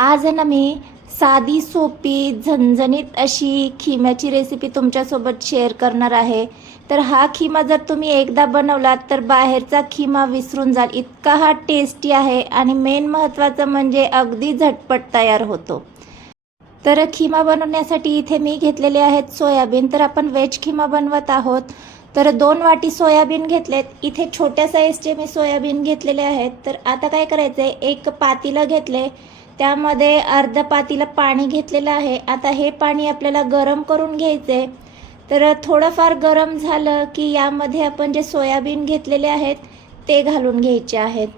आज ना मी साधी सोपी झणझणीत अशी खिम्याची रेसिपी तुमच्यासोबत शेअर करणार आहे. तर हा खिमा जर तुम्ही एकदा बनवलात तर बाहेरचा खिमा विसरून जाल. इतका हा टेस्टी आहे आणि मेन महत्त्वाचं म्हणजे अगदी झटपट तयार होतो. तर खिमा बनवण्यासाठी इथे मी घेतलेले आहेत सोयाबीन. तर आपण व्हेज खिमा बनवत आहोत. तर दोन वाटी सोयाबीन घेतलेत. इथे छोट्या साईजचे मी सोयाबीन घेतलेले आहेत. तर आता काय करायचं आहे एक पातीला घेतले. त्यामध्ये अर्ध पातीला पाणी घेतलेलं आहे. आता हे पाणी आपल्याला गरम करून घ्यायचं आहे तर थोडंफार गरम झालं की यामध्ये आपण जे सोयाबीन घेतलेले आहेत ते घालून घ्यायचे आहेत.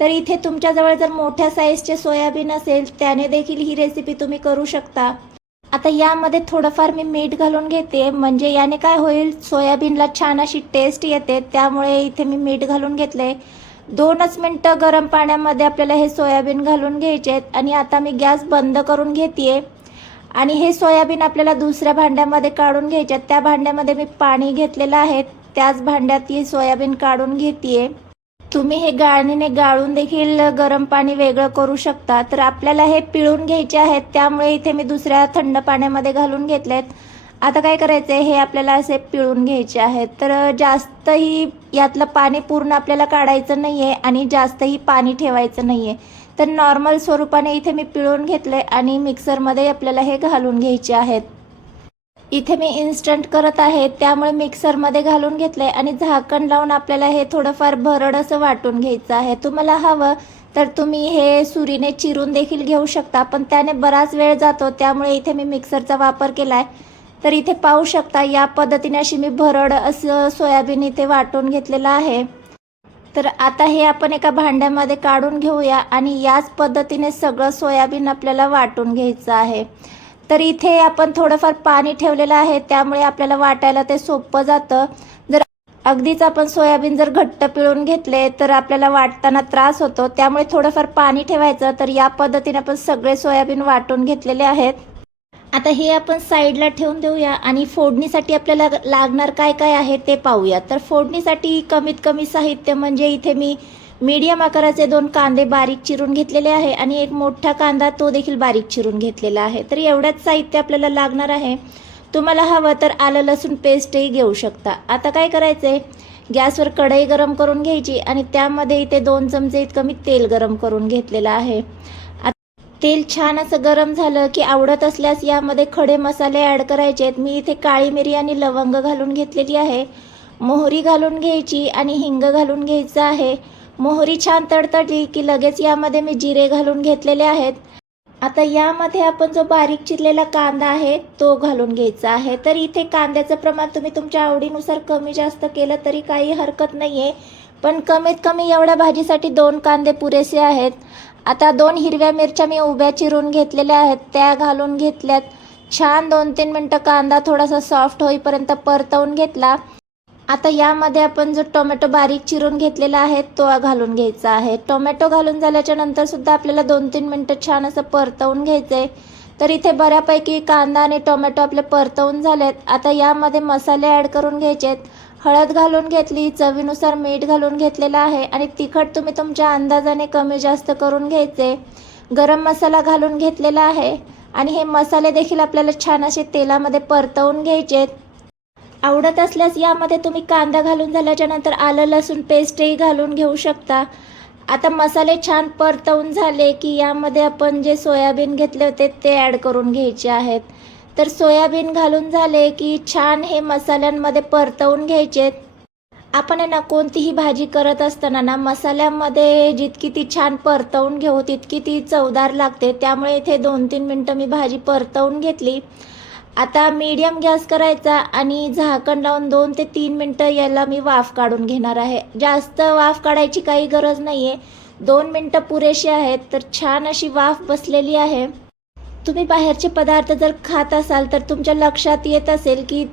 तर इथे तुमच्याजवळ जर मोठ्या साईजचे सोयाबीन असेल त्याने देखील ही रेसिपी तुम्ही करू शकता. आता यामध्ये थोडंफार मी मीठ घालून घेते. म्हणजे याने काय होईल सोयाबीनला छान अशी टेस्ट येते. त्यामुळे इथे मी मीठ घालून घेतले दोनच मिनटं गरम पाण्यामध्ये आपल्याला हे सोयाबीन घालून घ्यायचे आहेत. आणि आता मी गॅस बंद करून घेते आणि हे सोयाबीन आपल्याला दुसऱ्या भांड्यामध्ये काढून घ्यायचे आहेत. त्या भांड्यामध्ये मी पाणी घेतलेलं आहे. त्याच भांड्यात ही सोयाबीन काढून घेते तुम्ही हे गाळणीने गाळून देखील गरम पाणी वेगळं करू शकता. तर आपल्याला हे पिळून घ्यायचे आहेत. त्यामुळे इथे मी दुसऱ्या थंड पाण्यामध्ये घालून घेतलेत. आता काय करायचं आहे हे आपल्याला असे पिळून घ्यायचे आहेत. तर जास्तही यातलं पाणी पूर्ण आपल्याला काढायचं नाही आहे आणि जास्तही पाणी ठेवायचं नाही आहे तर नॉर्मल स्वरूपाने इथे मी पिळून घेतले आणि मिक्सरमध्ये आपल्याला हे घालून घ्यायचे आहेत. इथे मी इन्स्टंट करत आहे त्यामुळे मिक्सरमध्ये घालून घेतले आणि झाकण लावून आपल्याला हे थोडंफार भरड असं वाटून घ्यायचं आहे. तुम्हाला हवं तर तुम्ही हे सुरीने चिरून देखील घेऊ शकता पण त्याने बराच वेळ जातो त्यामुळे इथे मी मिक्सरचा वापर केला आहे तर इथे पाहू शकता या पद्धतीने अशी मी भरड असं सोयाबीन इथे वाटून घेतलेलं आहे. तर आता हे आपण एका भांड्यामध्ये काढून घेऊया आणि याच पद्धतीने सगळं सोयाबीन आपल्याला वाटून घ्यायचं आहे. तर इथे आपण थोडंफार पाणी ठेवलेलं आहे त्यामुळे आपल्याला वाटायला ते सोपं जातं. जर अगदीच आपण सोयाबीन जर घट्ट पिळून घेतले तर आपल्याला वाटताना त्रास होतो. त्यामुळे थोडंफार पाणी ठेवायचं तर या पद्धतीने आपण सगळे सोयाबीन वाटून घेतलेले आहेत. आता हे आपण साईडला ठेवून देऊया आणि फोडणीसाठी आपल्याला लागणार काय काय आहे ते पाहूया. तर फोडणीसाठी कमीत कमी साहित्य म्हणजे इथे मी मीडियम आकाराचे दोन कांदे बारीक चिरून घेतलेले आहे आणि एक मोठा कांदा तो देखील बारीक चिरून घेतलेला आहे. तर एवढ्याच साहित्य आपल्याला लागणार आहे. तुम्हाला हवं तर आलं लसूण पेस्टही घेऊ शकता. आता काय करायचं आहे गॅसवर कढई गरम करून घ्यायची आणि त्यामध्ये इथे दोन चमचे इतकं मी तेल गरम करून घेतलेलं आहे. तेल छान असं गरम झालं की आवडत असल्यास यामध्ये खडे मसाले ॲड करायचे आहेत. मी इथे काळी मिरी आणि लवंग घालून घेतलेली आहे. मोहरी घालून घ्यायची आणि हिंग घालून घ्यायचं आहे. मोहरी छान तडतडली की लगेच यामध्ये मी जिरे घालून घेतलेले आहेत. आता यामध्ये आपण जो बारीक चिरलेला कांदा आहे तो घालून घ्यायचा आहे. तर इथे कांद्याचं प्रमाण तुम्ही तुमच्या आवडीनुसार कमी जास्त केलं तरी काही हरकत नाही आहे पण कमीत कमी एवढ्या भाजीसाठी दोन कांदे पुरेसे आहेत. आता दोन हिरव्या मिरच्या मी उभ्या चिरून घेतलेल्या आहेत. त्या घालून घेतल्यात. छान दोन तीन मिनटं कांदा थोडासा सॉफ्ट होईपर्यंत परतवून घेतला. आता यामध्ये आपण जो टोमॅटो बारीक चिरून घेतलेला आहे तो घालून घ्यायचा आहे. टोमॅटो घालून झाल्याच्यानंतर सुद्धा आपल्याला दोन तीन मिनटं छान असं परतवून घ्यायचं आहे तर इथे बऱ्यापैकी कांदा आणि टोमॅटो आपले परतवून झालेत. आता यामध्ये मसाले ॲड करून घ्यायचे आहेत हळद घालून घेतली चवीनुसार मीठ घालून घेतलेलं आहे आणि तिखट तुम्ही तुमच्या अंदाजाने कमी जास्त करून घ्यायचे. गरम मसाला घालून घेतलेला आहे आणि हे मसाले देखील आपल्याला छान असे तेलामध्ये परतवून घ्यायचे आहेत. आवडत असल्यास यामध्ये तुम्ही कांदा घालून झाल्याच्यानंतर आलं लसूण पेस्टही घालून घेऊ शकता. आता मसाले छान परतवून झाले की यामध्ये आपण जे सोयाबीन घेतले होते ते ॲड करून घ्यायचे आहेत. तर सोयाबीन घालून झाले की छान हे मसाल्यांमध्ये परतवून घ्यायचे. आपण आहे ना कोणतीही भाजी करत असताना ना मसाल्यामध्ये जितकी ती छान परतवून घेऊ तितकी ती चवदार लागते. त्यामुळे इथे दोन तीन मिनटं मी भाजी परतवून घेतली. आता मीडियम गॅस करायचा आणि झाकण लावून दोन ते तीन मिनटं याला मी वाफ काढून घेणार आहे. जास्त वाफ काढायची काही गरज नाही आहे दोन मिनटं पुरेशी आहेत तर छान अशी वाफ बसलेली आहे. तुम्ही बाहेरचे पदार्थ जर खात असाल तर तुमच्या लक्षात येत असेल की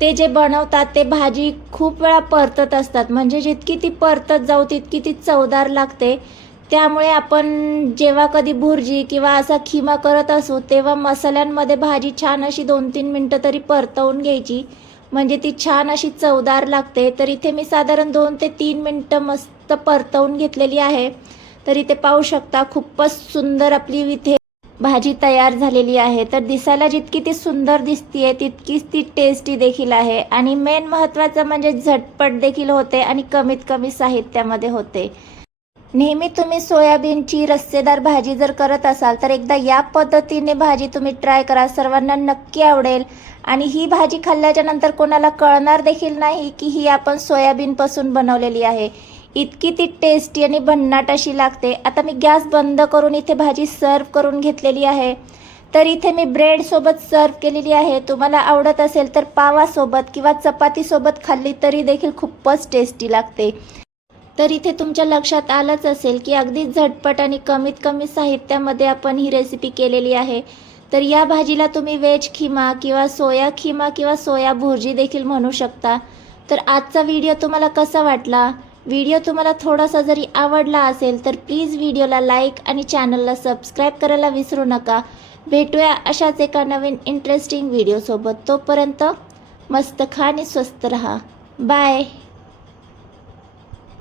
ते जे बनवतात ते भाजी खूप वेळा परतत असतात. म्हणजे जितकी ती परतत जाऊ तितकी ती चवदार लागते. त्यामुळे आपण जेव्हा कधी भुर्जी किंवा असा खिमा करत असू तेव्हा मसाल्यांमध्ये भाजी छान अशी दोन तीन मिनटं तरी परतवून घ्यायची. म्हणजे ती छान अशी चवदार लागते. तर इथे मी साधारण दोन ते तीन मिनटं मस्त परतवून घेतलेली आहे. तर इथे पाहू शकता खूपच सुंदर आपली इथे भाजी तयार झालेली आहे. तर दिसायला जितकी ती सुंदर दिसतीये तितकीच ती टेस्टी देखील आहे. आणि मेन महत्त्वाचं म्हणजे झटपट देखील होते आणि कमीत कमी साहित्यामध्ये होते. नेहमी तुम्ही सोयाबीनची रस्सेदार भाजी जर करत असाल तर एकदा या पद्धतीने भाजी तुम्ही ट्राय करा. सर्वांना नक्की आवडेल. आणि ही भाजी खाल्ल्याच्या नंतर कोणाला कळणार देखील नाही की ही आपण सोयाबीनपासून बनवलेली आहे. इतकी ती टेस्टी आणि भन्नाट अशी लागते. आता मी गॅस बंद करून इथे भाजी सर्व करून घेतलेली आहे. तर इथे मी ब्रेडसोबत सर्व केलेली आहे. तुम्हाला आवडत असेल तर पावासोबत किंवा चपातीसोबत खाल्ली तरी देखील खूपच टेस्टी लागते. तर इथे तुमच्या लक्षात आलंच असेल की अगदी झटपट आणि कमीत कमी साहित्यामध्ये आपण ही रेसिपी केलेली आहे. तर या भाजीला तुम्ही व्हेज खिमा किंवा सोया खिमा किंवा सोया भुर्जी देखील म्हणू शकता. तर आजचा व्हिडिओ तुम्हाला कसा वाटला? व्हिडिओ तुम्हाला थोडासा जरी आवडला असेल तर प्लीज व्हिडिओला लाईक आणि चॅनलला सबस्क्राईब करायला विसरू नका. भेटूया अशाच एका नवीन इंटरेस्टिंग व्हिडिओसोबत तोपर्यंत मस्त खा आणि स्वस्त रहा. बाय